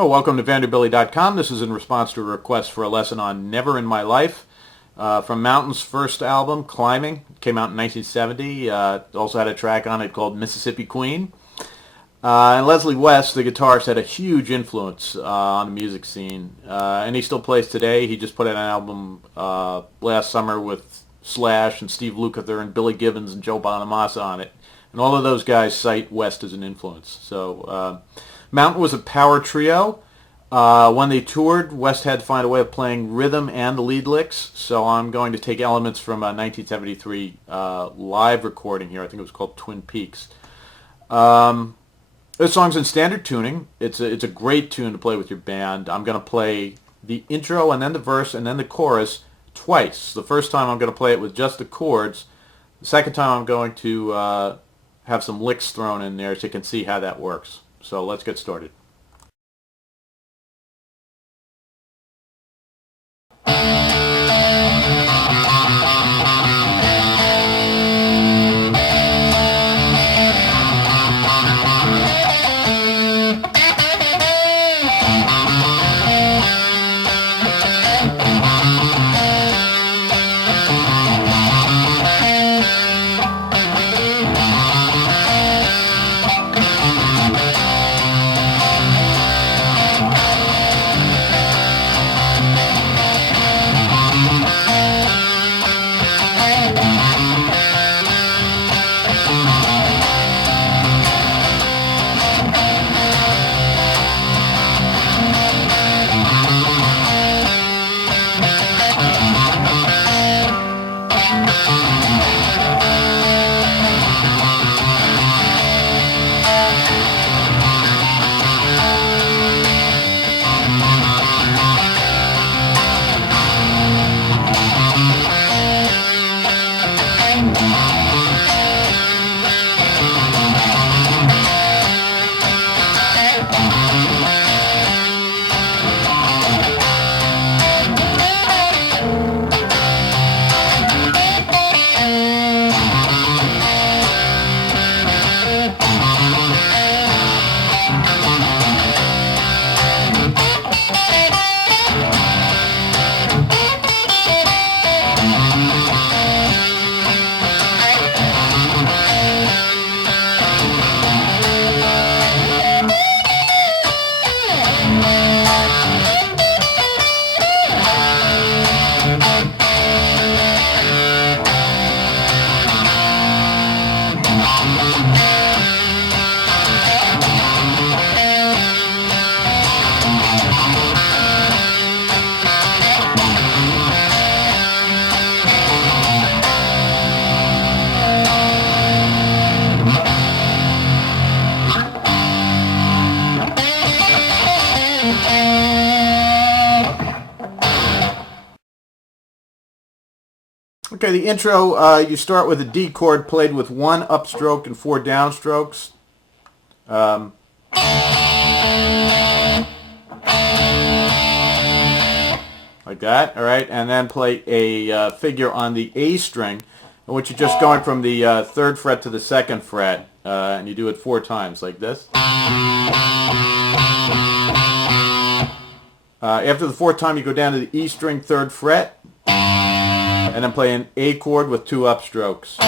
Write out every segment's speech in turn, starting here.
Oh, welcome to Vanderbilly.com. This is in response to a request for a lesson on Never in My Life from Mountain's first album, Climbing. It came out in 1970. Also had a track on it called Mississippi Queen. And Leslie West, the guitarist, had a huge influence on the music scene. And he still plays today. He just put out an album last summer with Slash and Steve Lukather and Billy Gibbons and Joe Bonamassa on it. And all of those guys cite West as an influence. So Mountain was a power trio. When they toured, West had to find a way of playing rhythm and the lead licks. So I'm going to take elements from a 1973 live recording here. I think it was called Twin Peaks. This song's in standard tuning. It's a great tune to play with your band. I'm going to play the intro and then the verse and then the chorus twice. The first time I'm going to play it with just the chords. The second time I'm going to have some licks thrown in there so you can see how that works. So let's get started. Okay, the intro, you start with a D chord played with one upstroke and four downstrokes. Like that, all right, and then play a figure on the A string, in which you're just going from the third fret to the second fret, and you do it 4 times, like this. After the 4th time, you go down to the E string, 3rd fret, and then play an A chord with 2 upstrokes.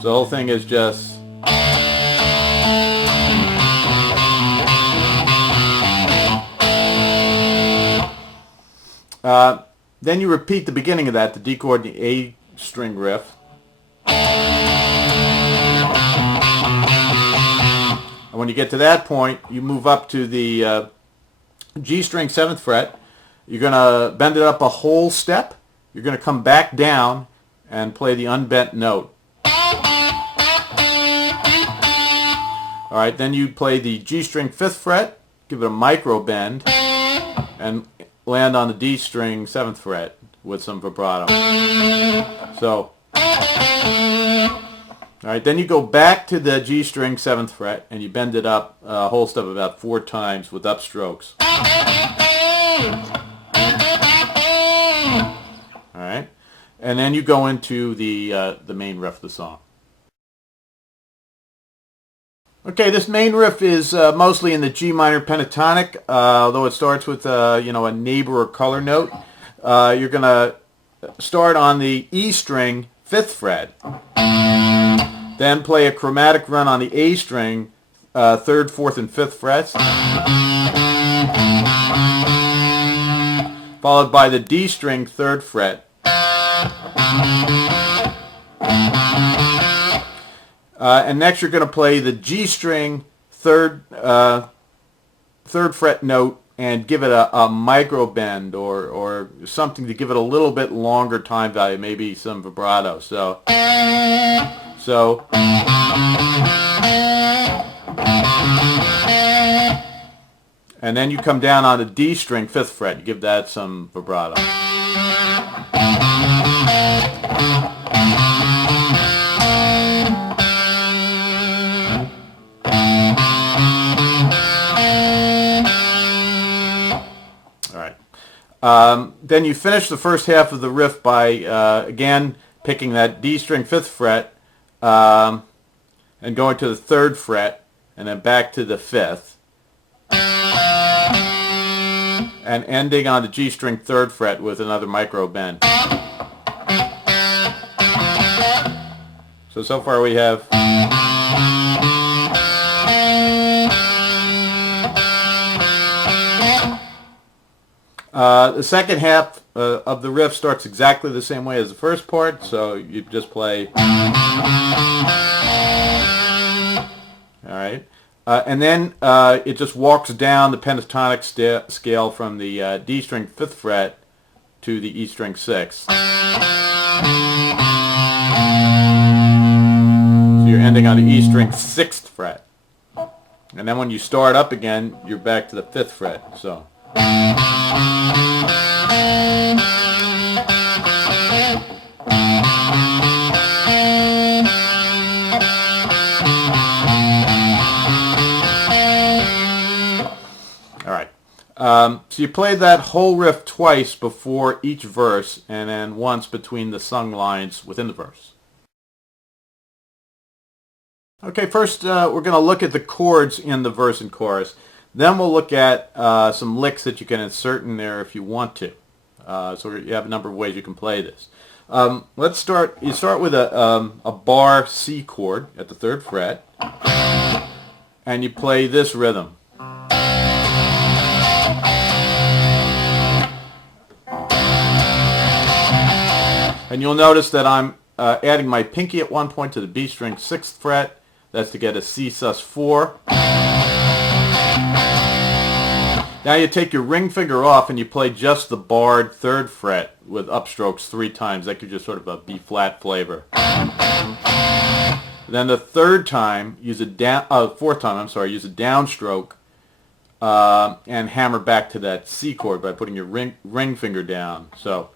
So the whole thing is just... then you repeat the beginning of that, the D chord and the A string riff. And when you get to that point, you move up to the G string 7th fret. You're going to bend it up a whole step. You're going to come back down and play the unbent note. All right, then you play the G string 5th fret, give it a micro bend, and land on the D string 7th fret with some vibrato. So, all right, then you go back to the G string 7th fret and you bend it up a whole step about 4 times with upstrokes. All right, and then you go into the main riff of the song. Okay, this main riff is mostly in the G minor pentatonic, although it starts with a neighbor or color note. You're going to start on the E string, 5th fret, then play a chromatic run on the A string, 3rd, 4th, and 5th frets, followed by the D string, 3rd fret. And next you're going to play the G string, 3rd fret note, and give it a micro bend or something to give it a little bit longer time value, maybe some vibrato. So and then you come down on the D string, 5th fret, you give that some vibrato. Then you finish the first half of the riff by, again, picking that D string 5th fret and going to the 3rd fret and then back to the 5th and ending on the G string 3rd fret with another micro bend. So far we have... the second half of the riff starts exactly the same way as the first part, so you just play. Alright. And then it just walks down the pentatonic scale from the D string 5th fret to the E string 6th. So you're ending on the E string 6th fret. And then when you start up again, you're back to the 5th fret. So. Alright. So you play that whole riff twice before each verse and then once between the sung lines within the verse. Okay, first we're going to look at the chords in the verse and chorus. Then we'll look at some licks that you can insert in there if you want to. So you have a number of ways you can play this. Let's start. You start with a bar C chord at the 3rd fret, and you play this rhythm. And you'll notice that I'm adding my pinky at one point to the B string 6th fret. That's to get a C sus4. Now you take your ring finger off and you play just the barred 3rd fret with upstrokes 3 times. That gives you sort of a B flat flavor. Then the 4th time, use a downstroke and hammer back to that C chord by putting your ring finger down. So.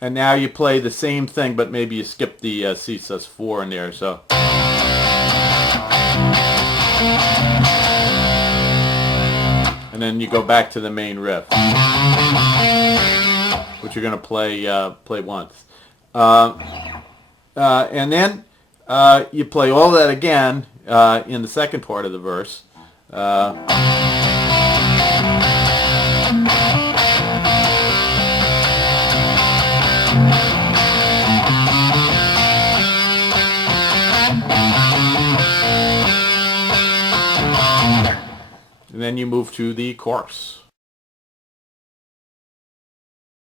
And now you play the same thing, but maybe you skip the C sus4 in there. So. And then you go back to the main riff, which you're going to play once. And then you play all that again in the second part of the verse. And then you move to the chorus.